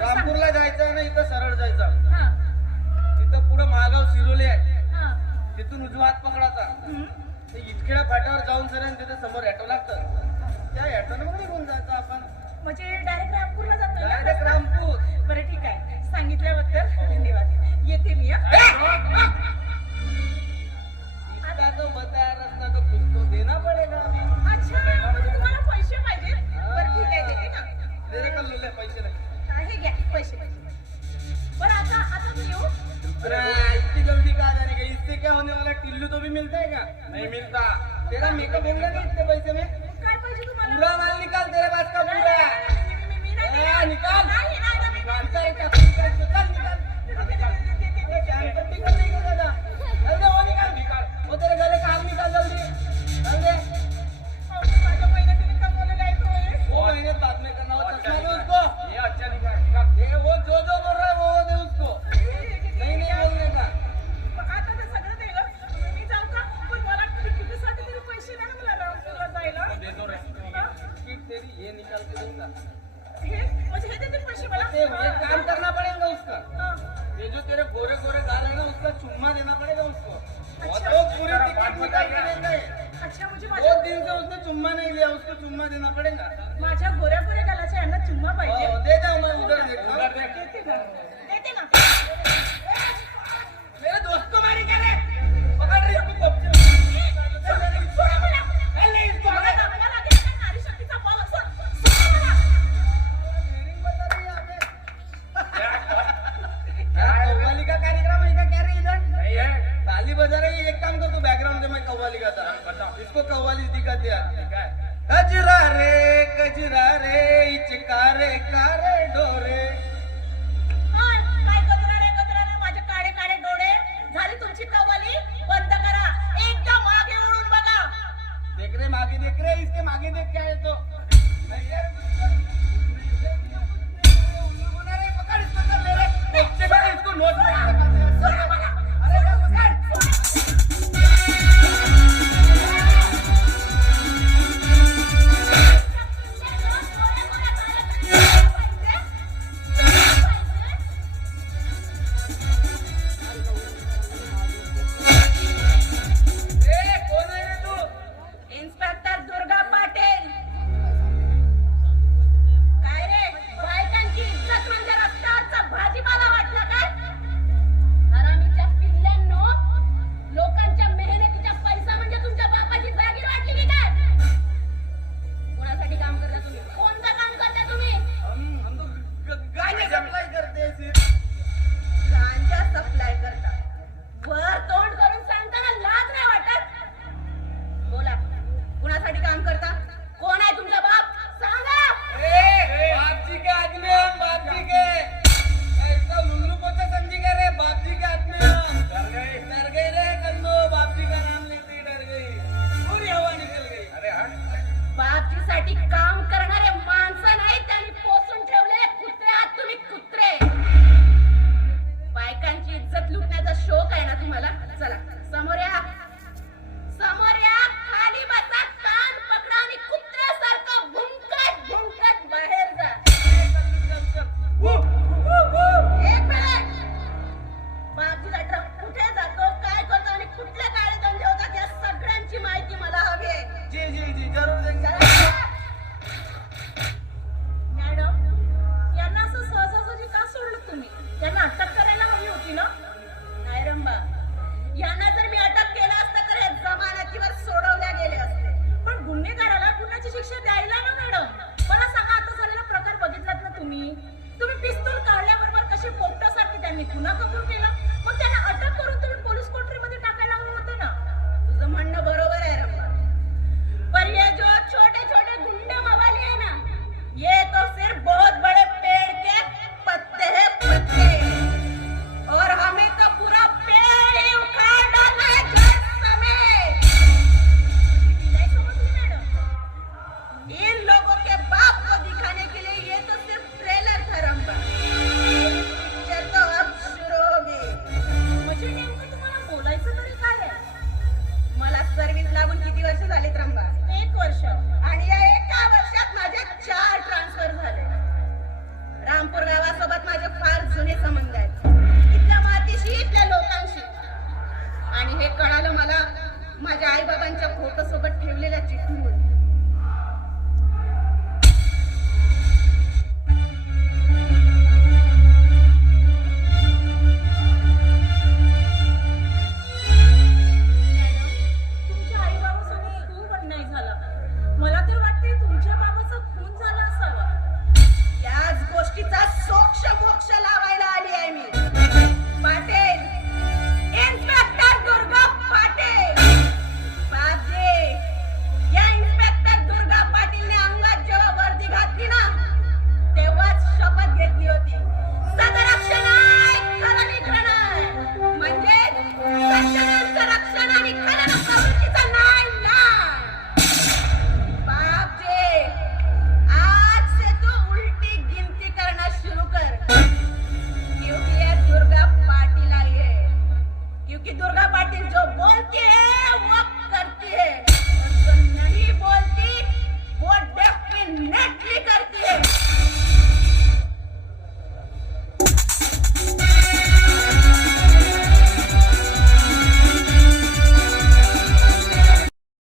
रामपूरला जायचं ना इथं सरळ जायचं इथं पुढे महागाव शिरोले आहे. तिथून उजवा हात पकडायचा. इतक्या फाट्यावर जाऊन सर तिथं समोर ऍटो लागतं. त्या ॲटोनं मध्ये निघून जायचं आपण? Mereka. देना पड़ेगा? माझ्या गोऱ्या गोऱ्या गालाच्या यांना चुम्मा पाहिजे. हो, दे दो मैं उधर देखता देते ना. देते ना. बजा रही है एक काम कर तो बैकग्राउंड में कव्वाली का था इसको कव्वाली दिक्कत है হজরা রে Democratic